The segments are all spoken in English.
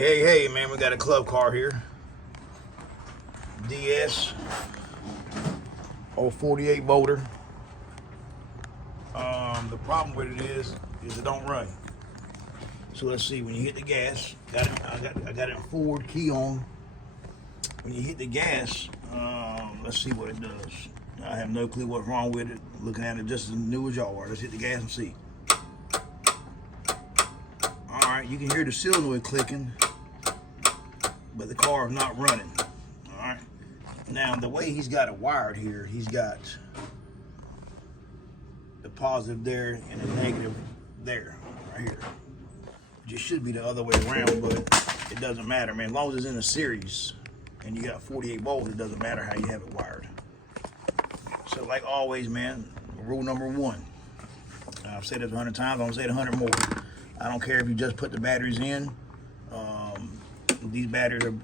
Hey, man, we got a club car here. DS, old 48 volter. The problem with it is it don't run. So let's see, when you hit the gas, I got it in forward key on. When you hit the gas, let's see what it does. I have no clue what's wrong with it. Looking at it just as new as y'all are. Let's hit the gas and see. All right, you can hear the solenoid clicking, but the car is not running. All right. Now, the way he's got it wired here, he's got the positive there and the negative there, right here. It just should be the other way around, but it doesn't matter, man. As long as it's in a series and you got 48 volts, it doesn't matter how you have it wired. So, like always, man, rule number one. I've said it 100 times, I'm gonna say it 100 more. I don't care if you just put the batteries in. These batteries are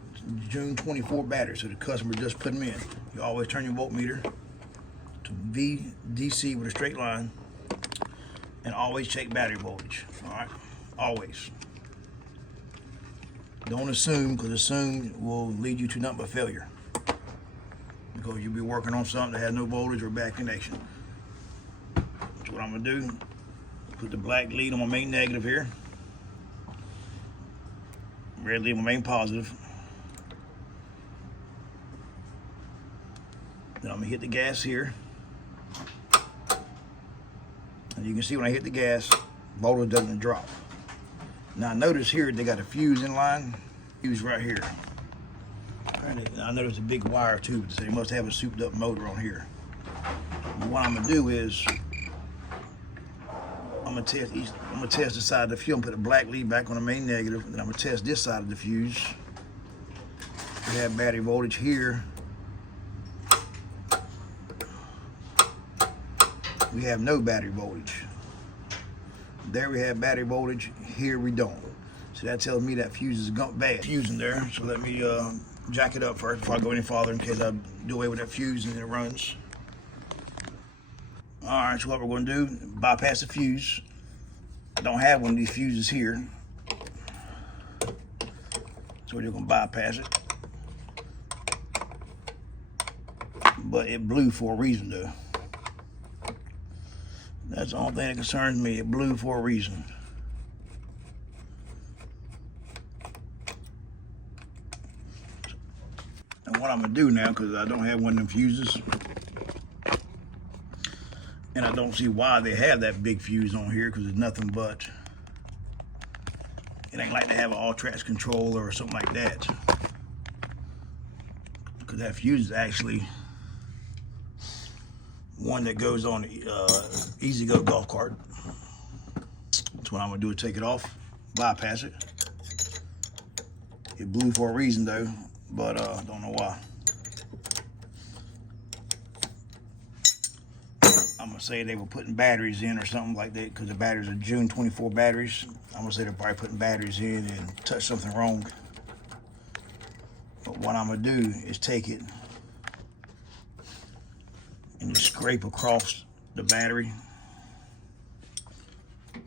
June 24 batteries, so the customer just put them in. You always turn your voltmeter to VDC with a straight line, and always check battery voltage. All right, always. Don't assume, because assume will lead you to nothing but failure. Because you'll be working on something that has no voltage or bad connection. That's what I'm gonna do. Put the black lead on my main negative here. Red lead on my main positive. Then I'm gonna hit the gas here. And you can see when I hit the gas, voltage doesn't drop. Now notice here they got a fuse in line, fuse right here. And I noticed a big wire too, so they must have a souped up motor on here. And what I'm gonna do is I'm gonna test the side of the fuse. I'm gonna put a black lead back on the main negative, and then I'm gonna test this side of the fuse. We have battery voltage here. We have no battery voltage. There we have battery voltage, here we don't. So that tells me that fuse is bad. Fuse in there, so let me jack it up first before I go any farther in case I do away with that fuse and it runs. All right, so what we're gonna do, bypass the fuse. I don't have one of these fuses here. So we're just gonna bypass it. But it blew for a reason though. That's the only thing that concerns me. It blew for a reason. And what I'm gonna do now, because I don't have one of them fuses, and I don't see why they have that big fuse on here, because it's nothing but, it ain't like they have an all tracks controller or something like that. Because that fuse is actually one that goes on the Easy Go golf cart. That's what I'm gonna do, is take it off, bypass it. It blew for a reason though, but don't know why. I'm gonna say they were putting batteries in or something like that, because the batteries are June 24 batteries. I'm gonna say they're probably putting batteries in and touched something wrong. But what I'm gonna do is take it and just scrape across the battery.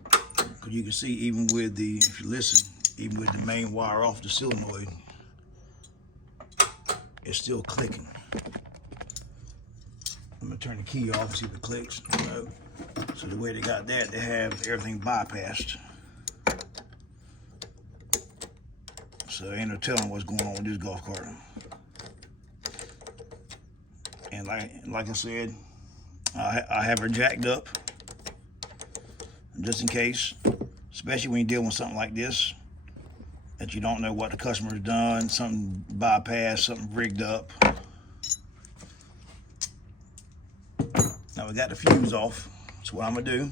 Because you can see, even with the, if you listen, even with the main wire off the solenoid, it's still clicking. I'm gonna turn the key off and see if it clicks. No. So the way they got that, they have everything bypassed. So ain't no telling what's going on with this golf cart. And like I said, I have her jacked up just in case, especially when you're dealing with something like this, that you don't know what the customer's done, something bypassed, something rigged up. Now we got the fuse off, so what I'm gonna do,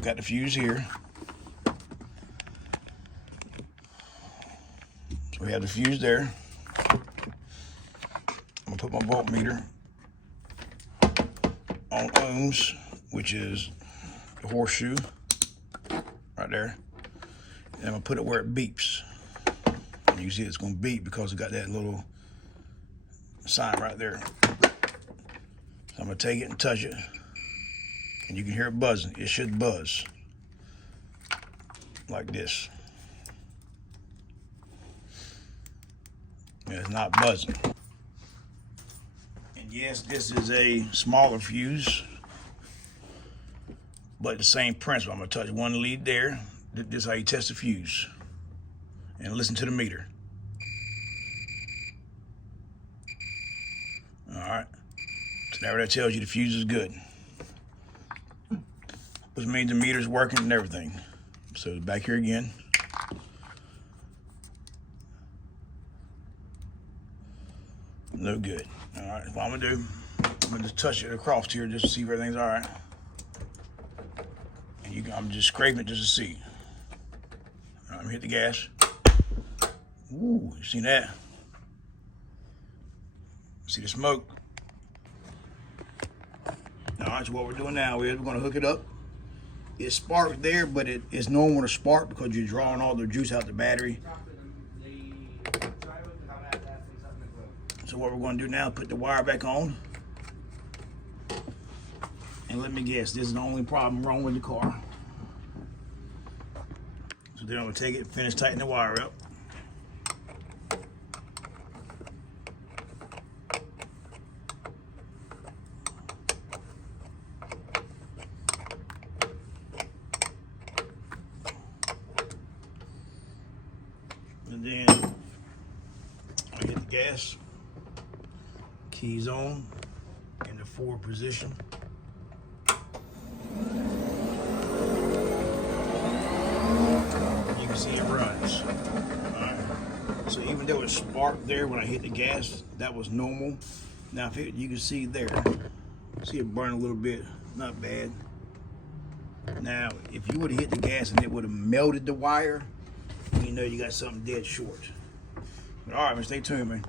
got the fuse here. So we have the fuse there. I'm gonna put my voltmeter on ohms, which is the horseshoe right there. And I'm gonna put it where it beeps. And you can see it's gonna beep because it got that little sign right there. So I'm gonna take it and touch it, and you can hear it buzzing. It should buzz like this. and it's not buzzing. And yes, this is a smaller fuse, but the same principle. I'm gonna touch one lead there. This is how you test the fuse. And listen to the meter. All right, so now that tells you the fuse is good, which means the meter's working and everything. So back here again. No good. All right, what I'm gonna do, I'm gonna just touch it across here just to see if everything's all right. And I'm just scraping it just to see. All right, I'm gonna hit the gas. Ooh, you see that? See the smoke? All right, so what we're doing now is we're gonna hook it up. It sparked there, but it's normal to spark because you're drawing all the juice out the battery. So what we're gonna do now is put the wire back on. And let me guess, this is the only problem wrong with the car. So then I'm gonna take it and finish tightening the wire up. And then I hit the gas, keys on, in the forward position. You can see it runs. All right. So even though it sparked there when I hit the gas, that was normal. Now if you can see there, see it burn a little bit, not bad. Now if you would have hit the gas and it would have melted the wire, you know you got something dead short. But all right, man, stay tuned, man.